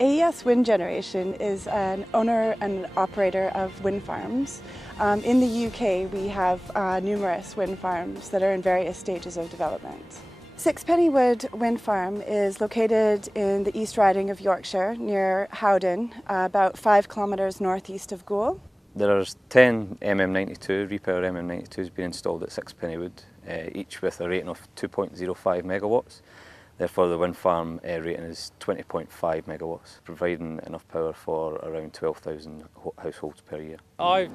AES Wind Generation is an owner and operator of wind farms. In the UK, we have numerous wind farms that are in various stages of development. Sixpenny Wood Wind Farm is located in the East Riding of Yorkshire, near Howden, about 5 kilometres northeast of Goole. There's 10 MM92, repower MM92s being installed at Sixpenny Wood, each with a rating of 2.05 megawatts. Therefore, the wind farm rating is 20.5 megawatts, providing enough power for around 12,000 households per year. I've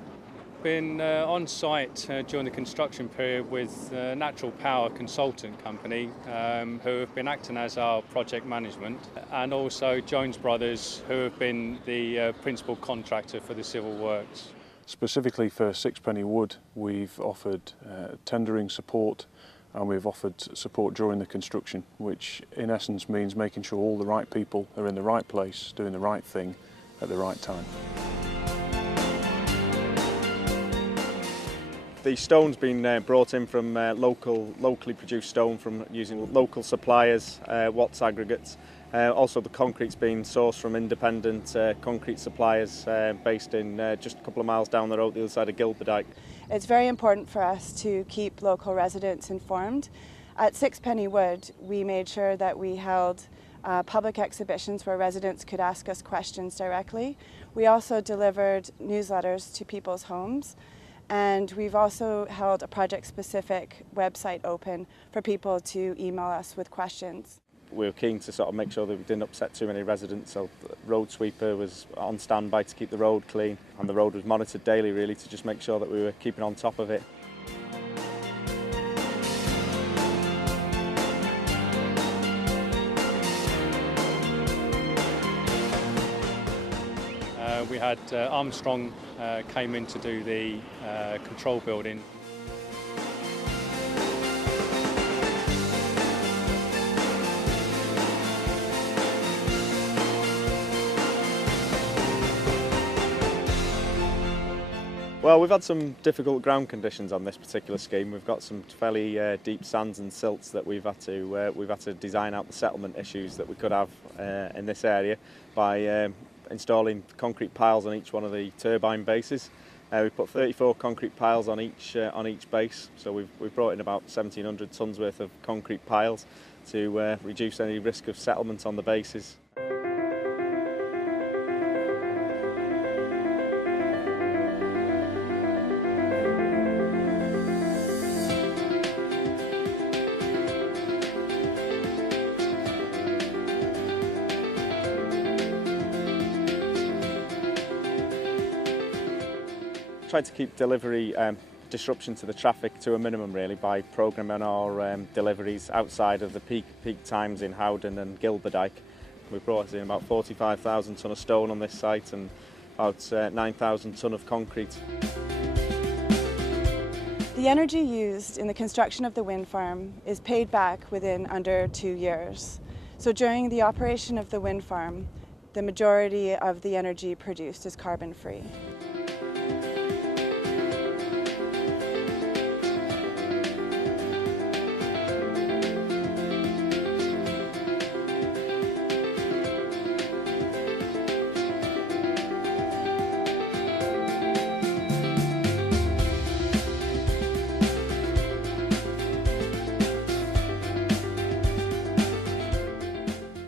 been on site during the construction period with Natural Power Consultant Company, who have been acting as our project management, and also Jones Brothers, who have been the principal contractor for the civil works. Specifically for Sixpenny Wood, we've offered tendering support, and we've offered support during the construction, which in essence means making sure all the right people are in the right place, doing the right thing at the right time. The stone's been brought in from locally produced stone from using local suppliers, Watts aggregates. Also the concrete's been sourced from independent concrete suppliers based in just a couple of miles down the road, the other side of Gilberdike. It's very important for us to keep local residents informed. At Sixpenny Wood, we made sure that we held public exhibitions where residents could ask us questions directly. We also delivered newsletters to people's homes, and we've also held a project-specific website open for people to email us with questions. We were keen to sort of make sure that we didn't upset too many residents, so the road sweeper was on standby to keep the road clean, and the road was monitored daily really to just make sure that we were keeping on top of it. We had Armstrong came in to do the control building. Well, we've had some difficult ground conditions on this particular scheme. We've got some fairly deep sands and silts that we've had to design out the settlement issues that we could have in this area by installing concrete piles on each one of the turbine bases. We put 34 concrete piles on each base, so we've brought in about 1,700 tonnes worth of concrete piles to reduce any risk of settlement on the bases. Tried to keep delivery disruption to the traffic to a minimum really by programming our deliveries outside of the peak times in Howden and Gilberdike. We brought in about 45,000 tonne of stone on this site and about 9,000 tonne of concrete. The energy used in the construction of the wind farm is paid back within under 2 years. So during the operation of the wind farm, the majority of the energy produced is carbon-free.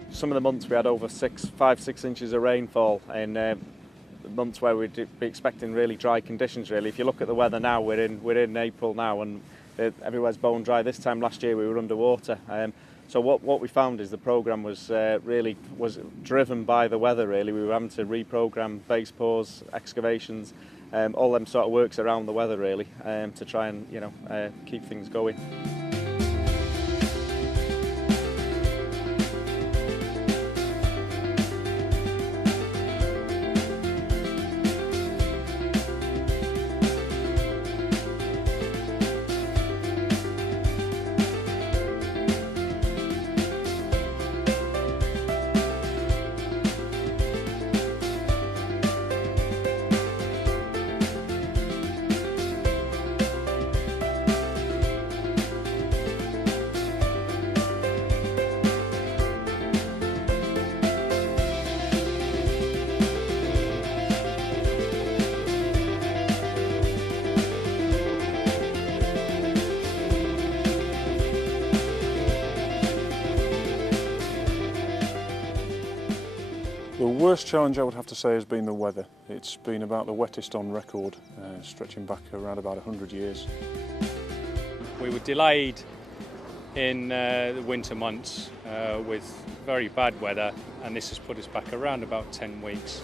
Some of the months we had over 5-6 inches of rainfall in months where we'd be expecting really dry conditions really. If you look at the weather now, we're in April now and everywhere's bone dry. This time last year we were underwater. So what we found is the programme was driven by the weather really. We were having to reprogram base pours, excavations, all them sort of works around the weather really, to try and keep things going. worst challenge I would have to say has been the weather. It's been about the wettest on record, stretching back around about 100 years. We were delayed in the winter months with very bad weather, and this has put us back around about 10 weeks.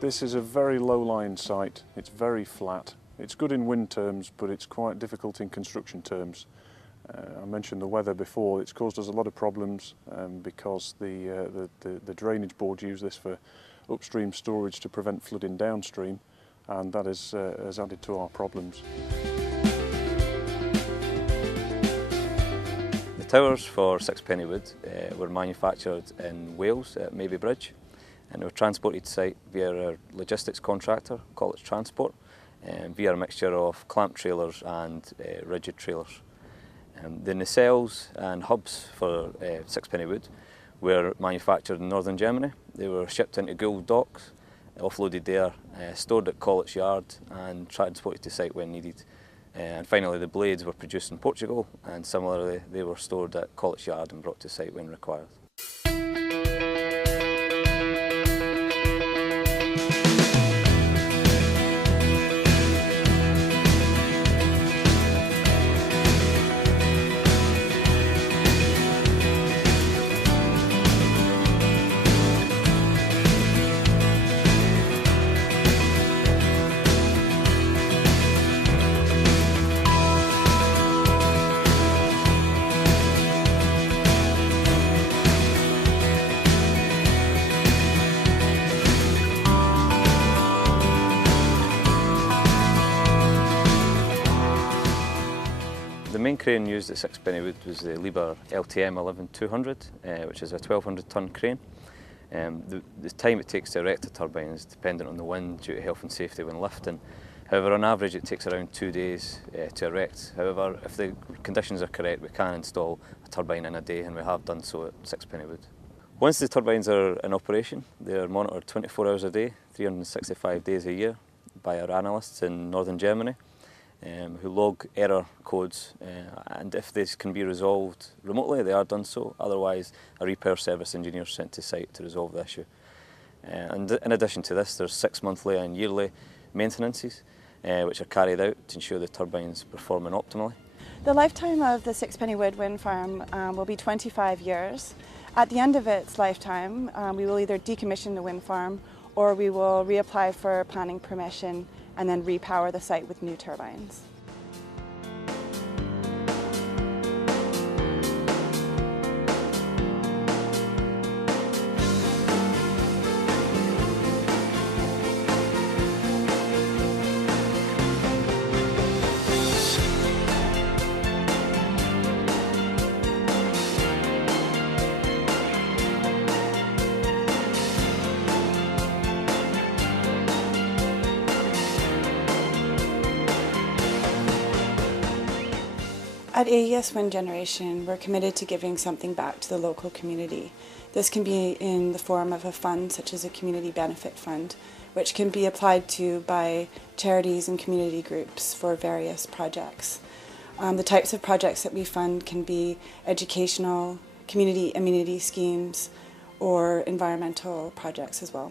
This is a very low-lying site. It's very flat. It's good in wind terms, but it's quite difficult in construction terms. I mentioned the weather before. It's caused us a lot of problems because the drainage board use this for upstream storage to prevent flooding downstream, and that has added to our problems. The towers for Sixpenny Wood were manufactured in Wales at Maybe Bridge, and they were transported to site via our logistics contractor, College Transport, via a mixture of clamp trailers and rigid trailers. The nacelles and hubs for Sixpenny Wood were manufactured in northern Germany. They were shipped into Gould docks, offloaded there, stored at College Yard and transported to site when needed. And finally the blades were produced in Portugal, and similarly they were stored at College Yard and brought to site when required. The main crane used at Sixpenny Wood was the Liebherr LTM 11200, which is a 1200 tonne crane. The time it takes to erect a turbine is dependent on the wind due to health and safety when lifting. However, on average it takes around 2 days to erect. However, if the conditions are correct, we can install a turbine in a day, and we have done so at Sixpenny Wood. Once the turbines are in operation, they are monitored 24 hours a day, 365 days a year by our analysts in northern Germany, who log error codes, and if this can be resolved remotely, they are done so. Otherwise, a repair service engineer is sent to site to resolve the issue. And in addition to this, there's 6 monthly and yearly maintenances, which are carried out to ensure the turbines performing optimally. The lifetime of the Sixpenny Wood wind farm will be 25 years. At the end of its lifetime, we will either decommission the wind farm or we will reapply for planning permission and then repower the site with new turbines. At AES Wind Generation, we're committed to giving something back to the local community. This can be in the form of a fund such as a community benefit fund, which can be applied to by charities and community groups for various projects. The types of projects that we fund can be educational, community amenity schemes, or environmental projects as well.